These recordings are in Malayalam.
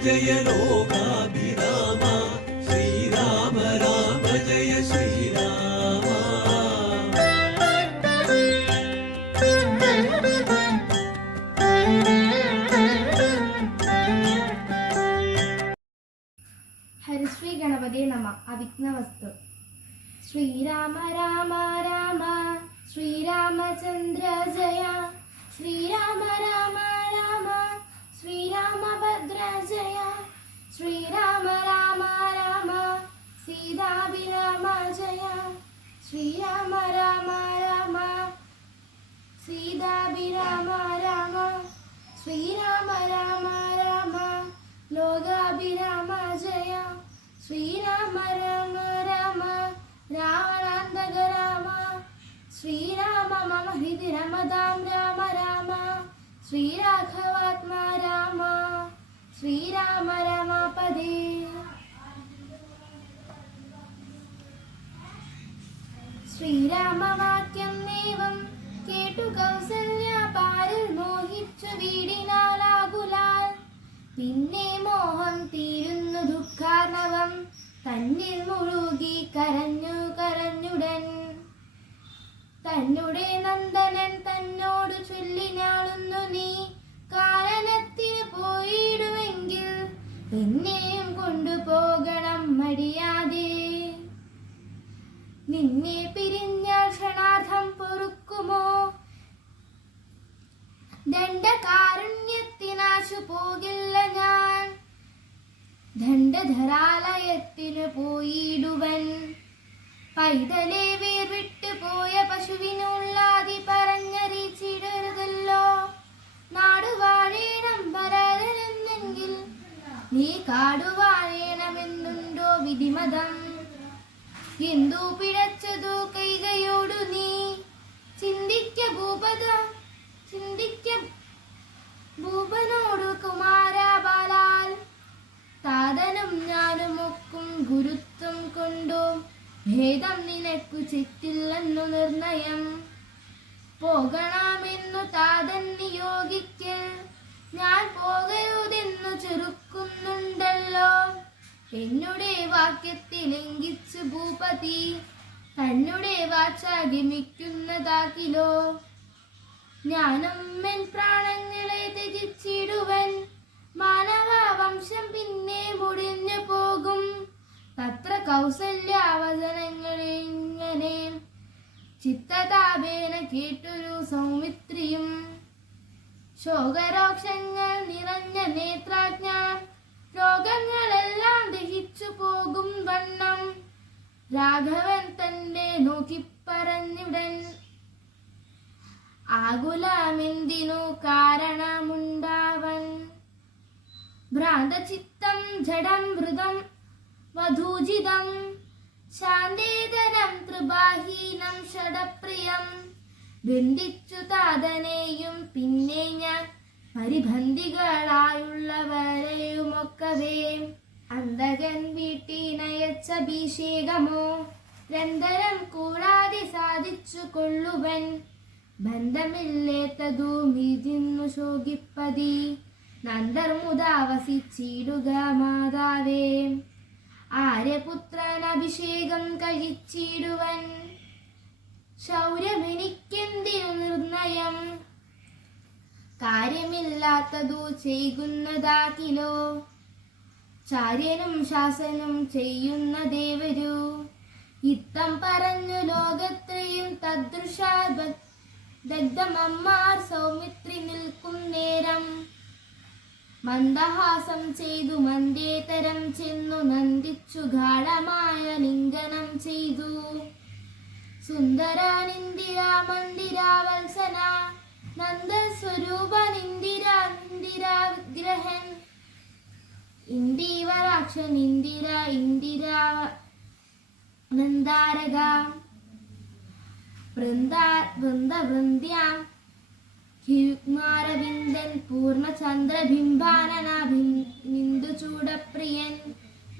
രാമ ജയ ലോകാഭിരാമ ശ്രീരാമ രാമ ജയ ശ്രീരാമ ഹരിശ്രീ ഗണപതി നമ അവിഘ്നവസ്തു ശ്രീരാമ രാമ രാമ ശ്രീരാമചന്ദ്ര ജയ ശ്രീരാമ രാമ രാമ ശ്രീരാമഭദ്ര ജയ ശ്രീരാമ രാമ രാമ സീതാഭിരാമ ജയ ശ്രീരാമ രാമ രാമ സീതാഭിരാമ രാമ ശ്രീരാമ രാമ രാമ ലോകാഭിരാമ ജയ ശ്രീരാമ രാമ രാമ രാവണാന്തക രാമ ശ്രീരാമ മമ ഹൃദി രമതാം രാമ രാമ ശ്രീരാഘവാത്മാ രാമ ശ്രീരാമ രാമാപദേ ശ്രീരാമവാക്യം ദൈവം കേട്ടു കൗസല്യ പാരിൽ മോഹിച്ചു വീടിനാലാകുലാൽ. പിന്നെ മോഹം തീരുന്നു ദുഃഖാർണവം തന്നിൽ മുഴുകി എന്നെയും കൊണ്ടുപോകണം മടിയാതെ. നിന്നെ പിരിഞ്ഞാൽ ക്ഷണാർത്ഥം പൊറുക്കുമോ? ദണ്ഡകാരുണ്യത്തിനാശു പോകില്ല ഞാൻ. ദണ്ഡധരാലയത്തിന് പോയിടുവൻ. പൈതലെ വേർവിട്ട് പോയ പശുവിനുള്ളാതി കാടുവാഴേണമെന്നുണ്ടോ വിധിമതം? എന്തു പിഴച്ചതു കൈകയോടു നീ? ചിന്തിക്ക ഭൂപത ചിന്തിക്ക ഭൂപനോടു കുമാരാബാലാൽ താതനും ഞാനും ഒക്കും ഗുരുത്വം കൊണ്ടോ ഭേദം നിനക്കു ചെറ്റില്ലെന്നു നിർണയം. പോകണമെന്നു താതൻ നിയോഗിക്കൽ എന്നുടെ വാക്യത്തെ ലംഘിച്ച് ഭൂപതി തന്നെ വാച്ചാഗമിക്കുന്നതാകിലോ ഞാനമ്മൻ പ്രാണങ്ങളെ ത്യജിച്ചിടുവൻ മാനവ വംശം പിന്നെ മുടിഞ്ഞു പോകും. തത്ര ഇങ്ങനെ ചിത്തതാപേന കേട്ടൊരു സൗമിത്രിയും. ശോകരോക്ഷങ്ങൾ നിറഞ്ഞ നേത്രാജ്ഞ രോഗങ്ങളെല്ലാം ദഹിച്ചു പോകും വണ്ണം. രാഘവൻ തന്നെ നോക്കി പറഞ്ഞുടൻ ആകുലമെന്തിനു കാരണമുണ്ടാവൻ? ഭ്രാന്തചിത്തം ജഡം വൃതം വധൂജിതം ശാന്തേതരം ത്രിബാഹീനം ഷടപ്രിയം ബന്ധിച്ചു താതനെയും പിന്നെ ഞാൻ പരിബന്ധികളായുള്ളവരെയുമൊക്കവേ അന്തകൻ വീട്ടിനയച്ചഭിഷേകമോ രന്തരം കൂടാതെ സാധിച്ചു കൊള്ളുവൻ. ബന്ധമില്ലേത്തതു മിതിന്നു ശോകിപ്പതി. നന്ദർമുദാവസിച്ചിടുക മാതാവേ. ആര്യപുത്രൻ അഭിഷേകം കഴിച്ചിടുവൻ. ശൗര്യമെനിക്കെന്തിനു നിർണയം? കാര്യമില്ലാത്തതു ചെയ്യുന്നതാകിലോ ചാര്യനും ശാസനും ചെയ്യുന്ന ദേവരു. ഇത്തം പറഞ്ഞു ലോകത്തെയും തദൃശാ സൗമിത്രി നിൽക്കും നേരം. മന്ദഹാസം ചെയ്തു മന്ദേതരം ചെന്നു നന്ദിച്ചു ഗാഠമായ ലിംഗനം ചെയ്തു. സുന്ദരാനിന്ദിരാ മന്ദിരാവത്സന നന്ദസ്വരൂപ നിന്ദിര ഇന്ദിര വിഗ്രഹൻ ഇന്ദീവരാക്ഷൻ ഇന്ദിര ഇന്ദിരാ വൃന്ദാരക വൃന്ദാ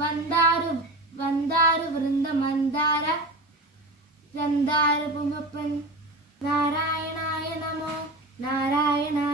വന്ദാരു വന്ദാരു വൃന്ദ നാരായണായ നമോ നാരായണായ നമ